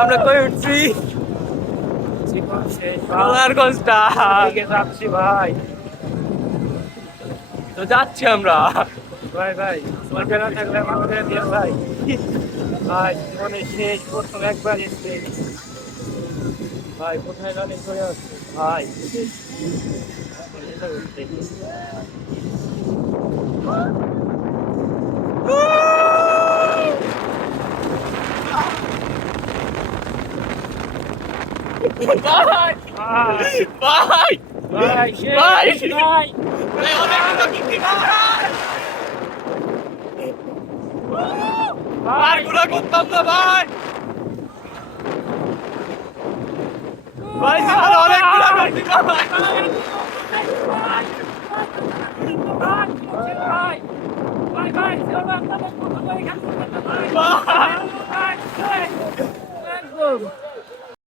আমরা কই উঠছি সোনারগঞ্জটা যাচ্ছি ভাই, তো যাচ্ছি আমরা ভাই। ভাই তোমার না থাকলে আমাদের দিয়ে ভাই, ভাই জীবনে শেষ প্রথম একবার এসছে ভাই, কোথায় গাড়ি করে আসছে ভাই। ভাই ভাই ভাই ভাই ভাই ভাই গুলা করতাম না ভাই, ভাই জীবনে অনেক গুলা করছি ভাই।